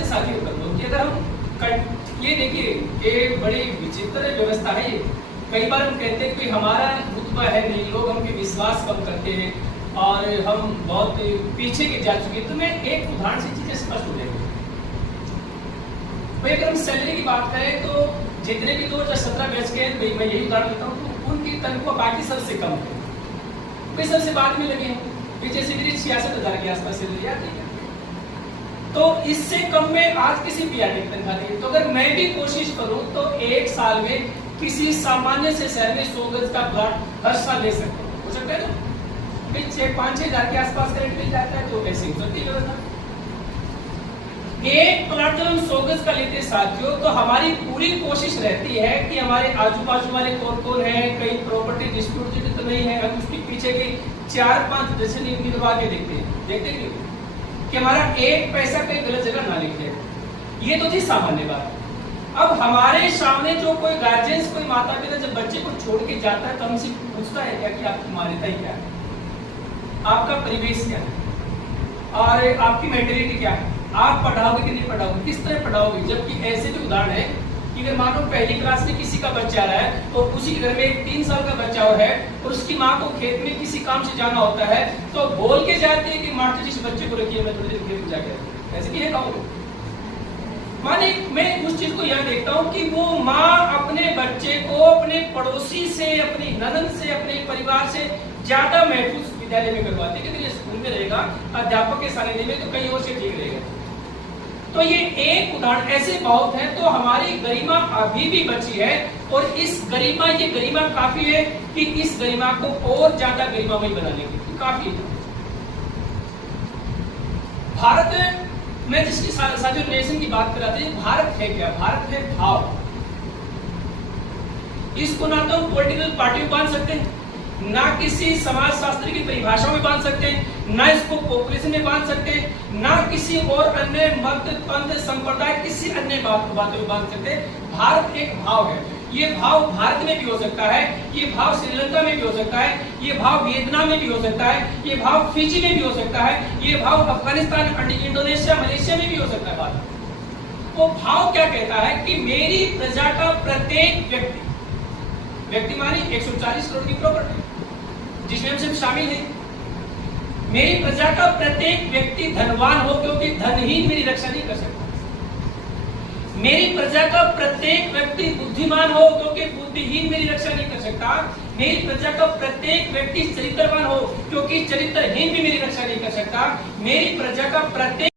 से साथियों कर लो कि अगर हम ये देखिए ये बड़ी विचित्र व्यवस्था है। ये कई बार हम कहते हैं कि हमारा रुतबा है नहीं, लोग हम पे विश्वास कम करते हैं और हम बहुत पीछे के जा चुके हैं। तो मैं एक उदाहरण से चीजें स्पष्ट हो जाएगी। भाई अगर हम सैलरी की बात करें तो जितने भी 2017 बैच के हैं, मैं यही उदाहरण लेता हूँ, तो उनकी तनख्वाह बाकी सबसे कम है, वे सबसे बाद में लगे हैं। जैसे मेरी 66,000 के आसपास सैलरी आती है, तो इससे कम में आज किसी पीआरटी की तनख्वाह नहीं। तो अगर मैं भी कोशिश करूं तो एक साल में किसी सामान्य से शहर में 100 गज का प्लॉट हर साल ले सकता हूं। हो सकता है ना, 5-6 हजार के आसपास का रेट मिल जाता है, तो ऐसे ही चलती व्यवस्था। एक प्लॉट जब हम 100 गज का लेते साथियों, तो हमारी पूरी कोशिश रहती है कि हमारे आजू बाजू वाले कौन कौन है, कई प्रॉपर्टी डिस्प्यूट तो नहीं है, हम उसके पीछे की 4-5 दर्शन निभा के देखते हैं कि हमारा एक पैसा कहीं गलत जगह ना लिख जाए। ये तो थी सामान्य बात। अब हमारे सामने जो कोई गार्जियंस, कोई माता पिता जब बच्चे को छोड़ के जाता है तो हमसे पूछता है क्या कि आपकी मान्यता क्या है, आपका परिवेश क्या है और आपकी मेंटेलिटी क्या है, आप पढ़ाओगे कि नहीं पढ़ाओगे, किस तरह पढ़ाओगे। जबकि ऐसे भी उदाहरण है कि अगर मान लो पहली क्लास में किसी का बच्चा आ रहा है और उसी घर में एक 3 साल का बच्चा और है और उसकी माँ को खेत में किसी काम से जाना होता है, तो बोल के जाती है कि मास्टर जी बच्चे को रखिए, मैं थोड़ी देर खेत में जाकर। ऐसे भी है गाँव। माने मैं उस चीज को यह देखता हूँ कि वो माँ अपने बच्चे को अपने पड़ोसी से, अपनी ननद से, अपने परिवार से ज्यादा महफूज विद्यालय में करवाती है कि ये स्कूल में रहेगा, अध्यापक के सानिध्य में तो कहीं और से ठीक रहेगा। तो ये एक उदाहरण ऐसे बहुत है। तो हमारी गरिमा अभी भी बची है और इस गरिमा, ये गरिमा काफी है कि इस गरिमा को और ज्यादा गरिमामय बनाने की काफी है। भारत में जिसकी साथियों नेशन की बात कर रहे थे, भारत है क्या? भारत है भाव। इसको ना तो पॉलिटिकल पार्टी में बांध सकते हैं, ना किसी समाज शास्त्र की परिभाषा में बांध सकते हैं, ना इसको पॉपुलेशन में बांध सकते हैं, ना किसी और अन्य मत, पंथ, संप्रदाय, किसी अन्य बातों में बांध सकते हैं। भारत एक भाव है। ये भाव भारत में भी हो सकता है, ये भाव श्रीलंका में भी हो सकता है, ये भाव वियतनाम में भी हो सकता है, ये भाव फिजी में भी हो सकता है, ये भाव अफगानिस्तान, इंडोनेशिया, मलेशिया में भी हो सकता है। बात वो भाव क्या कहता है कि मेरी प्रजा का प्रत्येक व्यक्ति मानी 140 करोड़ की प्रॉपर्टी जिसमें हम सब शामिल हैं, मेरी प्रजा का प्रत्येक व्यक्ति धनवान हो, क्योंकि धनहीन मेरी रक्षा नहीं कर सकता। मेरी प्रजा का प्रत्येक व्यक्ति बुद्धिमान हो, क्योंकि बुद्धिहीन मेरी रक्षा नहीं कर सकता। मेरी प्रजा का प्रत्येक व्यक्ति चरित्रवान हो, क्योंकि चरित्रहीन भी मेरी रक्षा नहीं कर सकता। मेरी प्रजा का प्रत्येक